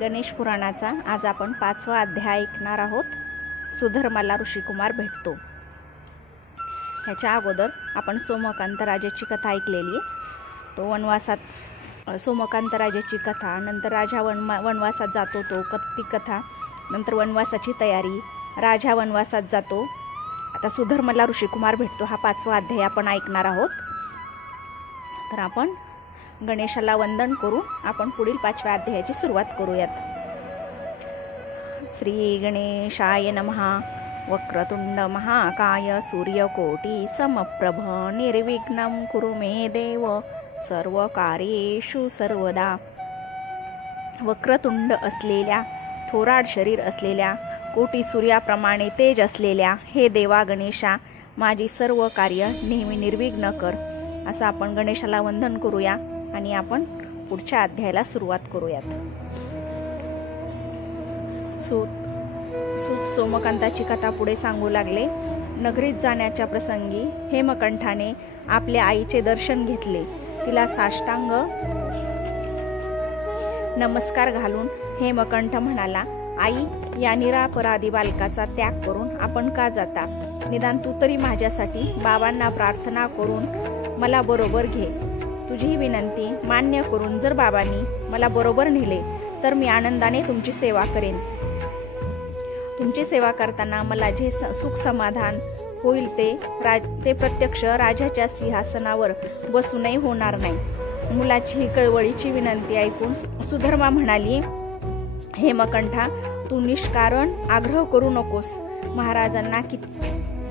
गणेश पुराणाचा आज आपण 5वा अध्याय ऐकणार आहोत। सुधर्माला ऋषिकुमार भेटतो। ह्याच्या अगोदर आपण सोमकांत राजाची कथा ऐकलेली आहे। तो वनवासात सोमकांत राजाची कथा, नंतर राजा वनवासात जातो तो ती कथा, नंतर वनवासाची तयारी, राजा वनवासात जातो। आता सुधर्माला ऋषिकुमार भेटतो हा 5वा अध्याय आपण ऐकणार आहोत। तर आपण गणेशाला वंदन करून आपण पुढील 5व्या अध्यायाची सुरुवात करूयात। श्री गणेशाय नमः। वक्रतुंड महाकाय सूर्यकोटि समप्रभ निर्विघ्नं कुरु मे देव सर्वकार्येषु सर्वदा। वक्रतुंड असलेल्या, थोराड शरीर असलेल्या, कोटी सूर्याप्रमाणे तेज असलेल्या हे देवा गणेशा, माझी सर्व कार्य नेहमी निर्विघ्न कर। असं आपण गणेशाला वंदन करूया आणि आपण पुढच्या अध्यायाला सुरुवात करूयात। सूत सोमकांताची कथा पुढे सांगू लागले। नगरीत जाण्याच्या प्रसंगी हेमकंठाने आपल्या आईचे दर्शन घेतले। तिला साष्टांग नमस्कार घालून हेमकंठ म्हणाला, आई, या निरापराधी बालकाचा त्याग करून आपण का जाता? निदान तू तरी माझ्यासाठी बाबांना प्रार्थना करून मला बरोबर घे। तुझी विनंती मान्य करून जर बाबांनी मला बरोबर नेले तर मी आनंदाने तुमची सेवा करेन। तुमची सेवा करताना मला जे सुख समाधान होईल ते प्रत्यक्ष राजाच्या सिंहासनावर बसूनही होणार नाही। मुलाची ही कळवळीची विनंती ऐकून सुधर्मा म्हणाली, हेमकंठा, तू निष्कारण आग्रह करू नकोस। महाराजांना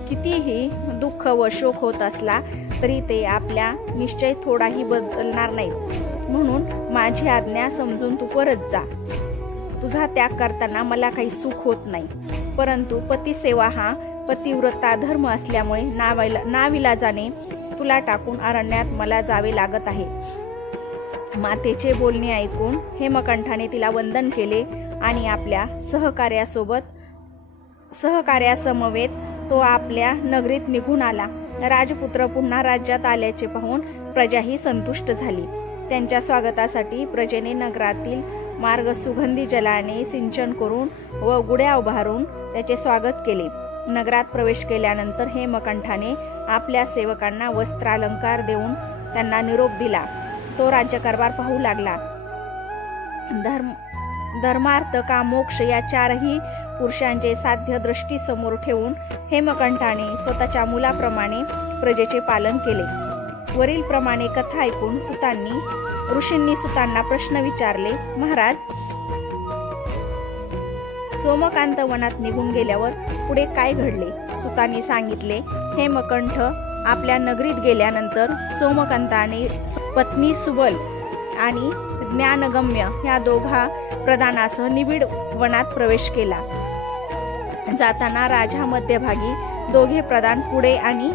कितीही दुःख व शोक होत असला तरी ते आपल्या निश्चय थोडाही बदलणार नाहीत। म्हणून माझी आज्ञा समजून तू परत जा। तुझा त्याग करताना मला काही सुख होत नाही, परंतु पतिसेवा हा पतिव्रता धर्म असल्यामुळे नाविलाजाने तुला टाकून अरण्यात मला जावे लागत आहे। मातेचे बोलणे ऐकून हेमकंठाने तिला वंदन केले आणि आपल्या सहकार्यासमवेत तो आपल्या नगरीत निघून आला। राजपुत्र पुन्हा राज्यात आल्याचे पाहून प्रजाही संतुष्ट झाली। त्यांच्या स्वागतासाठी प्रजेने नगरातील मार्ग सुगंधी जलाने सिंचन करून व गुड्या उभारून त्याचे स्वागत केले। नगरात प्रवेश केल्यानंतर हेमकंठाने आपल्या सेवकांना वस्त्रालंकार देऊन त्यांना निरोप दिला। तो राज्यकारभार पाहू लागला। धर्मार्थ काम मोक्ष या चारही पुरुषांचे साध्य दृष्टी समोर ठेवून हेमकंठाने स्वतःच्या मुलाप्रमाणे प्रजेचे पालन केले। वरील प्रमाणे कथा ऐकून ऋषींनी सुतांना प्रश्न विचारले, महाराज, सोमकांत वनात निघून गेल्यावर पुढे काय घडले? सुतांनी सांगितले, हेमकंठ आपल्या नगरीत गेल्यानंतर सोमकांताने पत्नी सुबल आणि ज्ञानगम्य या दोघा प्रधानासह निबिड वनात प्रवेश केला। जाताना राजा मध्यभागी, दोघे प्रधान पुढे आणि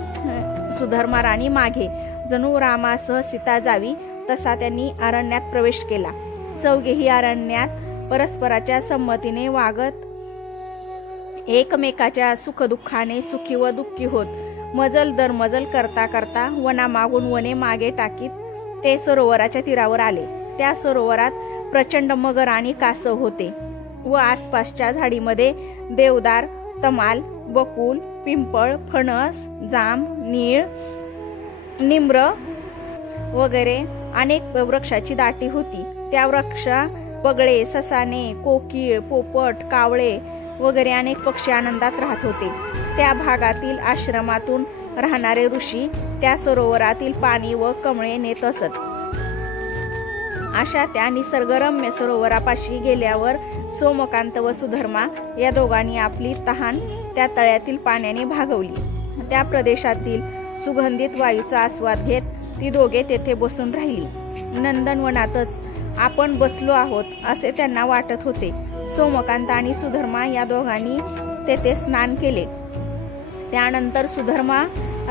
सुधर्मा राणी मागे, जणू रामासह सीता जावी तसा त्यांनी अरण्यात प्रवेश केला। चौघेही अरण्यात परस्पराच्या संमतीने वागत एकमेकाच्या सुखदुःखाने सुखी व दुःखी होत मजल दरमजल करता करता वनामागून वने मागे टाकीत ते सरोवराच्या तीरावर आले। त्या सरोवरात प्रचंड मगर आणि कासव होते व आसपासच्या झाडीमध्ये देवदार, तमाल, बकुल, पिंपळ, फणस, जांब, नीळ, निम्र वगैरे अनेक वृक्षाची दाटी होती। त्या वृक्षा बगळे, ससाणे, कोकिळ, पोपट, कावळे वगैरे अनेक पक्षी आनंदात राहत होते। त्या भागातील आश्रमातून राहणारे ऋषी त्या सरोवरातील पाणी व कमळे नेत असत। अशा त्या निसर्गरम्य सरोवरापाशी गेल्यावर सोमकांत व सुधर्मा या दोघांनी आपली तहान त्या तळ्यातील पाण्याने भागवली। त्या प्रदेशातील सुगंधित वायूचा आस्वाद घेत ती दोघे तेथे बसून राहिली। नंदनवनातच आपण बसलो आहोत असे त्यांना वाटत होते। सोमकांत आणि सुधर्मा या दोघांनी तेथे स्नान केले। त्यानंतर सुधर्मा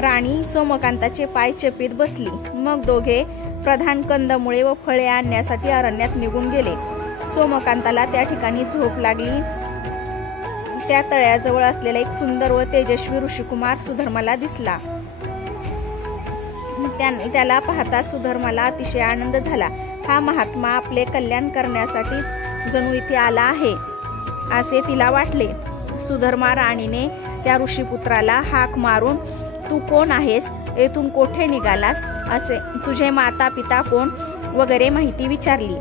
राणी सोमकांताचे पाय चेपीत बसली। मग दोघे प्रधान कंदमुळे व फळे आणण्यासाठी अरण्यात निघून गेले। सोमकांताला त्या ठिकाणी झोप लागली। त्या तळ्याजवळ असलेला एक सुंदर व तेजस्वी ऋषिकुमार सुधर्माला दिसला। त्याला पाहता सुधर्माला अतिशय आनंद झाला। हा महात्मा आपले कल्याण करण्यासाठीच जणू इथे आला आहे असे तिला वाटले. सुधर्मा राणीने त्या ऋषीपुत्राला हाक मारून, तू कोण आहेस, येथून कोठे निघालास, असे तुझे माता पिता कोण वगैरे माहिती विचारली.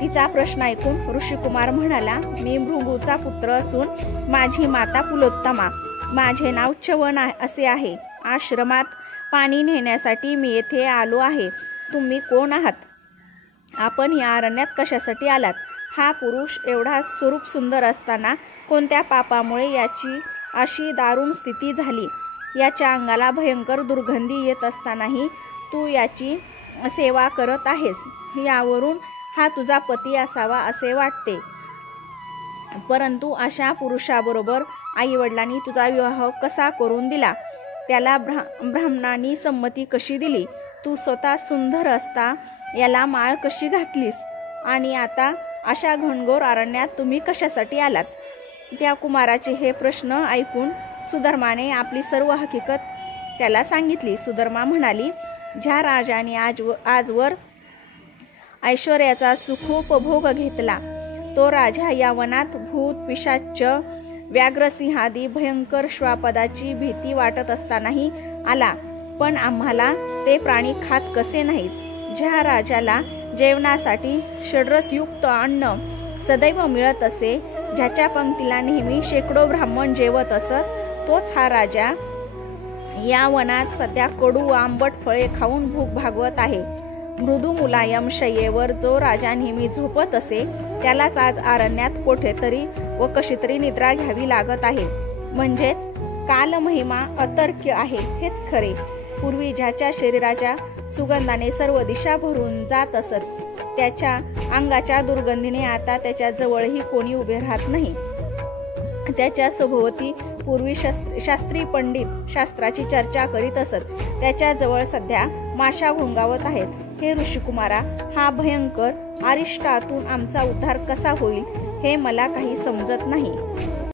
तिचा प्रश्न ऐकून ऋषिकुमार म्हणाला, मी भृगूचा पुत्र असून माझी माता पुलोत्तमा, माझे नाव च्यवन असे आहे. आश्रमात पाणी नेण्यासाठी मी येथे आलो आहे. तुम्ही कोण आहात? आपण या अरण्यात कशासाठी आलात? हा पुरुष एवढा स्वरूप सुंदर असताना कोणत्या पापामुळे याची अशी दारुण स्थिती झाली? याच्या अंगाला भयंकर दुर्गंधी येत असतानाही तू याची सेवा करत आहेस. यावरून हा तुझा पती असावा असे वाटते. परंतु अशा पुरुषाबरोबर आईवडिलांनी तुझा विवाह कसा करून दिला? त्याला ब्राह्मणांनी संमती कशी दिली? तू स्वतः सुंदर असता याला माळ कशी घातलीस? आणि आता अशा घनघोर अरण्यात तुम्ही कशासाठी आलात? त्या कुमाराचे हे प्रश्न ऐकून सुधर्माने आपली सर्व हकीकत त्याला सांगितली. सुधर्मा म्हणाली, ज्या राजाने आजवर ऐश्वर्याचा सुखोपभोग घेतला तो राजा या वनात भूत पिशाच व्याघ्रसिंहादी भयंकर श्वापदाची भीती वाटत असतानाही आला. पण आम्हाला ते प्राणी खात कसे नाहीत? ज्या राजाला जेवणासाठी षड्रसयुक्त अन्न सदैव मिळत असे, ज्याच्या पंक्तीला नेहमी शेकडो ब्राह्मण जेवत असत, तोच हा राजा या वनात सध्या कडू आंबट फळे खाऊन भूक भागवत आहे. मृदू मुलायम शय्येवर जो राजा नेहमी झोपत असे, त्यालाच आज अरण्यात कोठेतरी व कशीतरी निद्रा घ्यावी लागत आहे. म्हणजेच कालमहिमा अतर्क्य आहे हेच खरे. पूर्वी ज्याच्या शरीराच्या सुगंधाने सर्व दिशा भरून जात असत, त्याच्या अंगाच्या दुर्गंधीने आता त्याच्या जवळही कोणी उभे राहत नाही. त्याच्या सभोवती पूर्वी शास्त्री पंडित शास्त्राची चर्चा करीत असत, त्याच्या जवळ सध्या माशा घोंगावत आहेत. हे ऋषिकुमारा, हा भयंकर अरिष्टातून आमचा उद्धार कसा होईल हे मला काही समजत नाही.